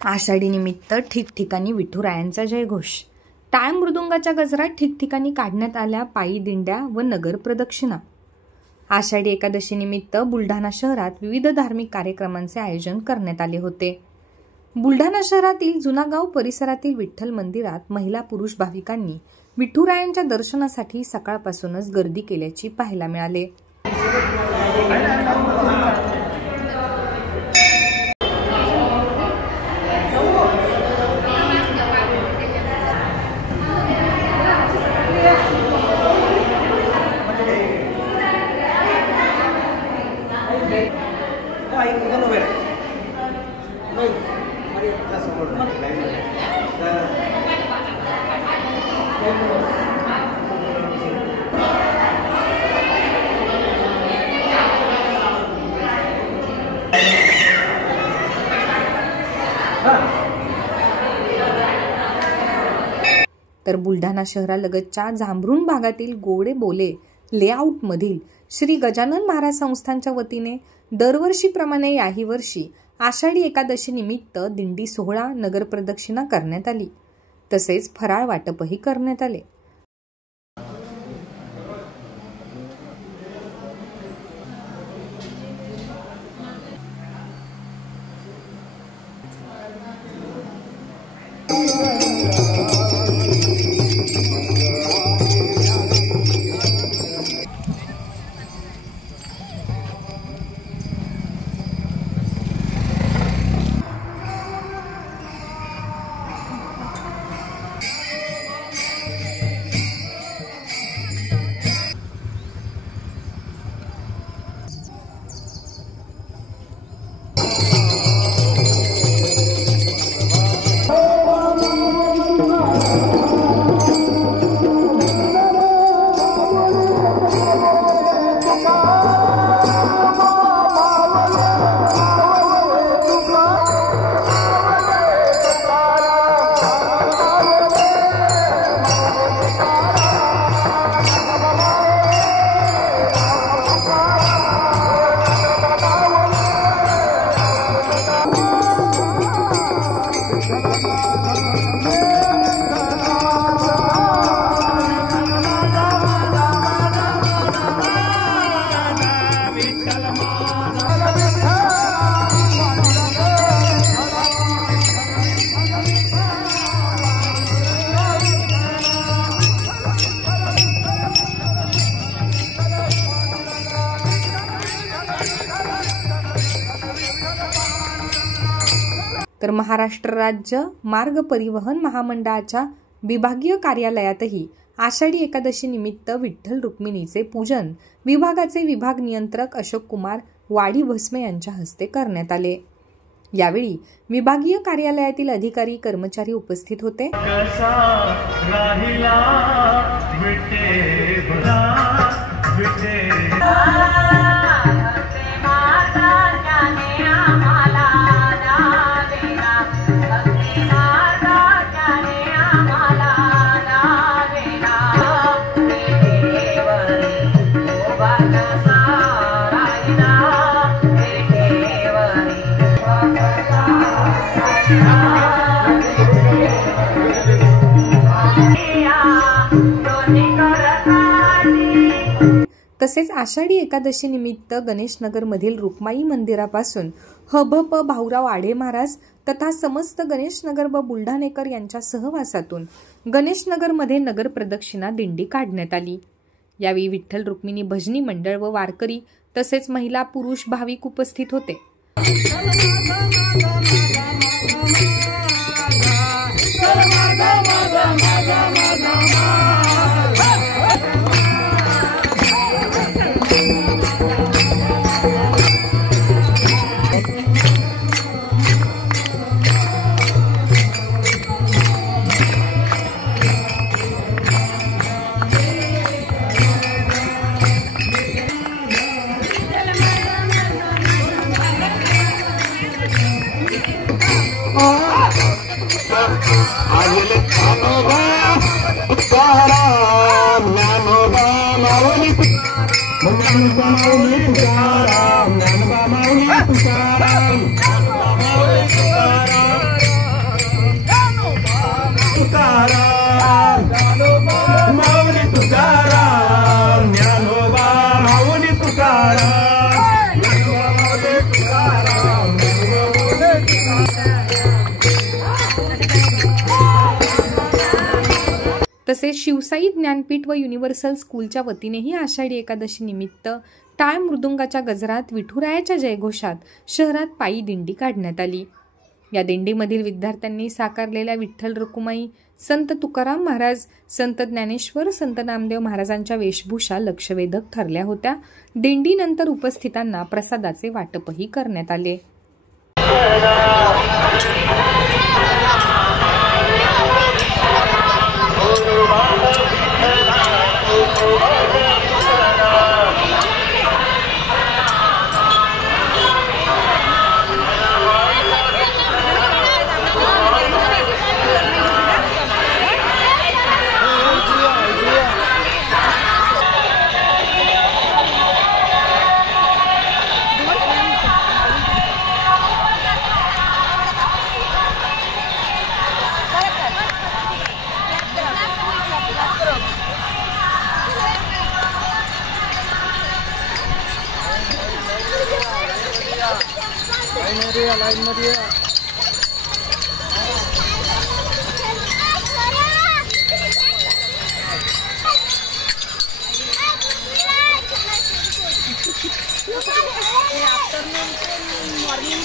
आषाढी निमित्त ठिकठिकाणी विठुरायांचा जयघोष। टाळ मृदुंगाच्या गजरात ठिकठिकाणी काढण्यात आल्या पायी दिंड्या व नगर प्रदक्षिणा। आषाढी एकादशी निमित्त बुलढाणा शहरात विविध धार्मिक कार्यक्रमांचे आयोजन करण्यात आले होते। बुलढाणा शहरातील जुनागाव परिसरातील विठ्ठल मंदिरात महिला पुरुष भाविकांनी विठुरायांच्या दर्शनासाठी सकाळपासूनच गर्दी केल्याची पाहायला मिळाले। तर बुलढाणा शहरालगतच्या जांभरुण भागातील गोडे बोले लेआउट मधील श्री गजानन महाराज संस्थानच्या वतीने दरवर्षीप्रमाणे याही वर्षी आषाढी एकादशी निमित्त दिंडी सोहळा नगर प्रदक्षिणा करण्यात आली। तसेच फराळ वाटपही करण्यात आले। तर महाराष्ट्र राज्य मार्ग परिवहन महामंडळाच्या विभागीय कार्यालयातही आषाढी एकादशी निमित्त विठ्ठल रुक्मिणीचे पूजन विभागाचे विभाग नियंत्रक अशोक कुमार वाडी भस्मे यांच्या हस्ते करण्यात आले। यावेळी विभागीय कार्यालयातील अधिकारी कर्मचारी उपस्थित होते। तसेच आषाढी एकादशी निमित्त गणेशनगर मधील रुक्माई मंदिरापासून हभप भाऊराव आढे महाराज तथा समस्त गणेशनगर व बुलढाणेकर यांच्या सहवासातून गणेशनगर मध्ये नगर प्रदक्षिणा दिंडी काढण्यात आली। यावेळी विठ्ठल रुक्मिणी भजनी मंडळ व वारकरी तसेच महिला पुरुष भाविक उपस्थित होते। तुकाराम माऊली तुकाराम ज्ञानोबा माऊली तुकाराम माऊली तुकाराम तसेच शिवसाई ज्ञानपीठ व युनिव्हर्सल स्कूलच्या वतीनेही आषाढी एकादशी निमित्त टाळ मृदुंगाच्या गजरात विठुरायाच्या जयघोषात शहरात पायी दिंडी काढण्यात आली। या दिंडीमधील विद्यार्थ्यांनी साकारलेल्या विठ्ठल रुक्माई, संत तुकाराम महाराज, संत ज्ञानेश्वर, संत नामदेव महाराजांच्या वेशभूषा लक्षवेधक ठरल्या होत्या। दिंडीनंतर उपस्थितांना प्रसादाचे वाटपही करण्यात आले। लाइन मध्ये मॉर्निंग